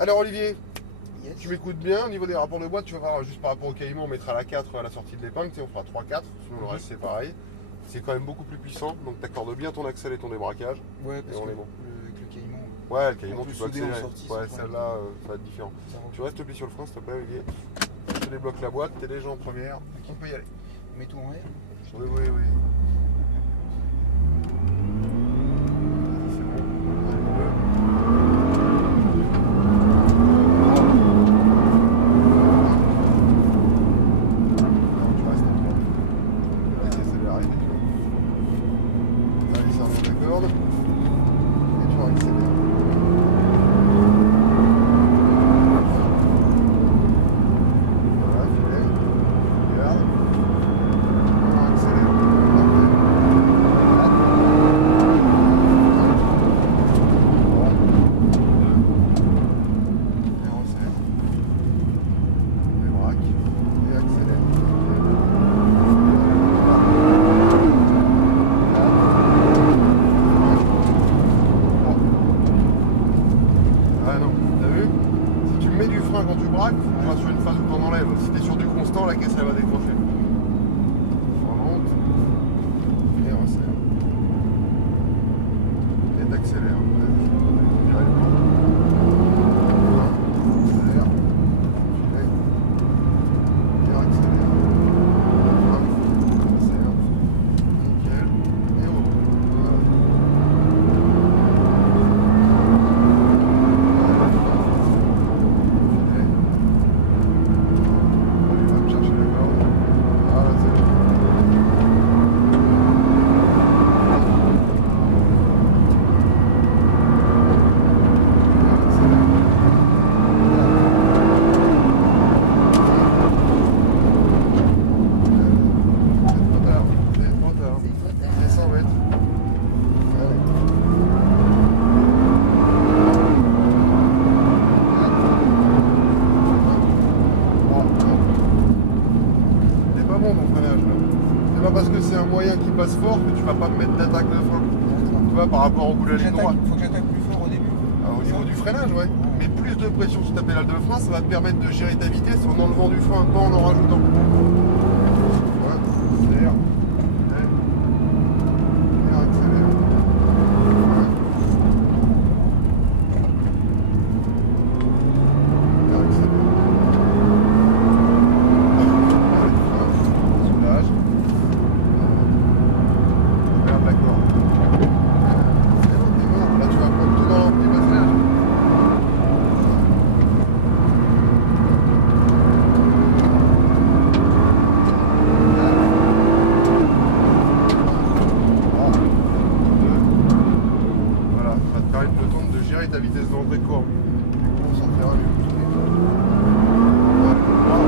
Alors Olivier, Yes. tu m'écoutes bien au niveau des rapports de boîte, tu vas voir juste par rapport au Caïman, on mettra la 4 à la sortie de l'épingle, tu sais, on fera 3-4, sinon le reste c'est pareil. C'est quand même beaucoup plus puissant, donc tu accordes bien ton accel et ton débraquage. Ouais, Et parce on que est bon. avec le Caïman, Ouais, le Caïman on peut tu peux souder en accélérer. sortie Ouais, sans celle-là, ça va être différent. ça roule. Tu restes plié sur le frein s'il te plaît Olivier. Je débloque la boîte, t'es déjà en première, on peut y aller. Mets tout en R. Oui, oui, oui. C'est bon. Allez, non, tu restes en toi. Vas-y, accélère, arrête. Allez, ça remonte la corde. Et tu accélères. Voilà, filet. Regarde. On accélère. Et on serre. Débraque. Et accélère. Ah non, t'as vu? Si tu mets du frein quand tu braques, tu vas sur une phase où t'en enlèves. Si t'es sur du constant, la caisse elle va décrocher. On remonte. Et on serre. Et t'accélères. Vas-y. On dirait le plan. Accélère. Filet. Et accélère. On serre. Nickel. Et on roule. Voilà. Filet. Allez, va me chercher la corde. Voilà, c'est bon. C'est trop tard. C'est 100 mètres. Allez. Il est pas bon ton freinage là. C'est pas parce que c'est un moyen qui passe fort que tu vas pas me mettre d'attaque de frein. Tu vois, par rapport au bout de la ligne droite. Faut que j'attaque plus fort au début. Au niveau du freinage, ouais. Mais plus de pression sur ta pédale de frein, ça va te permettre de gérer ta vitesse en enlevant du frein, pas en rajoutant. Ouais, accélère. Et accélère. Ouais. Et accélère. Allez, frein. Soulage. Regarde la corde. C'est bon, t'es mort. Là, tu vas prendre tout dans l'anti-passage. Voilà, ça va te permettre le temps de gérer ta vitesse d'entrée de courbe. Du coup, on sortira mieux. Ouais, 3,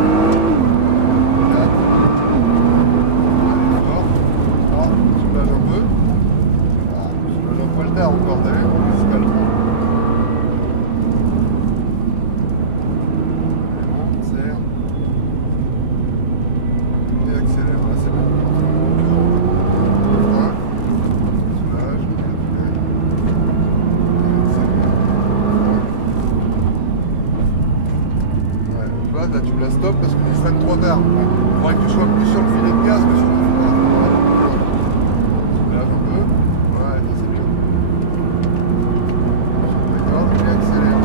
4, allez, fort, 3, soulage un peu. Ah, soulage un poil tard encore, t'as vu? C'est pas le bon. C'est bon, serre. Et accélère, là c'est bon. Frein, soulage, et accélère. Ouais, tu vois, là tu me la stops parce que tu freines trop tard. Il faudrait que tu sois plus sur le filet de gaz que sur le frein. Soulage un peu. Ouais, ça c'est bien. D'accord, et accélère.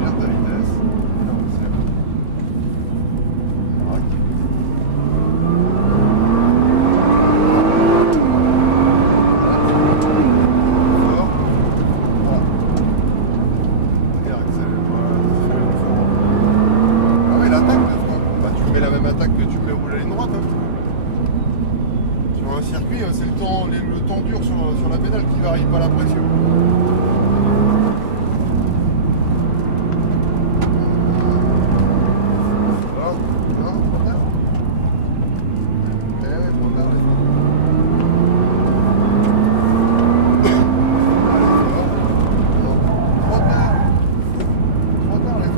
Gère ta vitesse. Et là, on serre. Braque. Fort. Voilà. Et accélère. Voilà, ça fait le fort. Ah oui, l'attaque de frein. Bah, tu mets la même attaque que tu mets au bout de la ligne droite. Hein. Sur un circuit, c'est le temps dur sur la pédale qui varie, pas la pression. Voilà. Non, trop tard. Eh ouais, trop tard. Allez, fort. Non, trop tard. Trop tard, les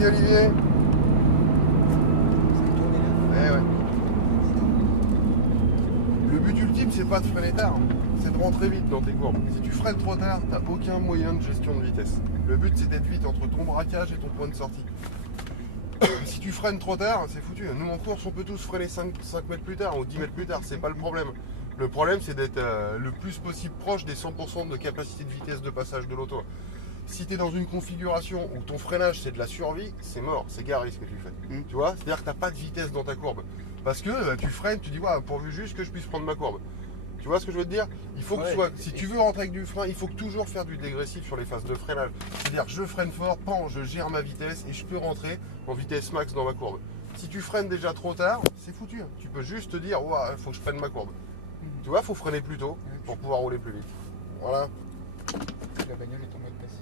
Petit Olivier. Ça me tourne bien. Eh ouais. Le but ultime, c'est pas de freiner tard, c'est de rentrer vite dans tes courbes. Si tu freines trop tard, t'as aucun moyen de gestion de vitesse. Le but, c'est d'être vite entre ton braquage et ton point de sortie. Si tu freines trop tard, c'est foutu. Nous, en course, on peut tous freiner 5 mètres plus tard ou 10 mètres plus tard, c'est pas le problème. Le problème, c'est d'être le plus possible proche des 100% de capacité de vitesse de passage de l'auto. Si tu es dans une configuration où ton freinage c'est de la survie, c'est mort, c'est garé ce que tu fais. Tu vois, c'est-à-dire que tu n'as pas de vitesse dans ta courbe. Parce que tu freines, tu dis, ouais, pourvu juste que je puisse prendre ma courbe. Tu vois ce que je veux te dire? Il faut que Ouais. si tu veux rentrer avec du frein, il faut toujours faire du dégressif sur les phases de freinage. C'est-à-dire je freine fort, je gère ma vitesse et je peux rentrer en vitesse max dans ma courbe. Si tu freines déjà trop tard, c'est foutu. Tu peux juste te dire, ouais, il faut que je prenne ma courbe. Tu vois, il faut freiner plus tôt pour pouvoir rouler plus vite. Voilà. La bagnole est en mode passif.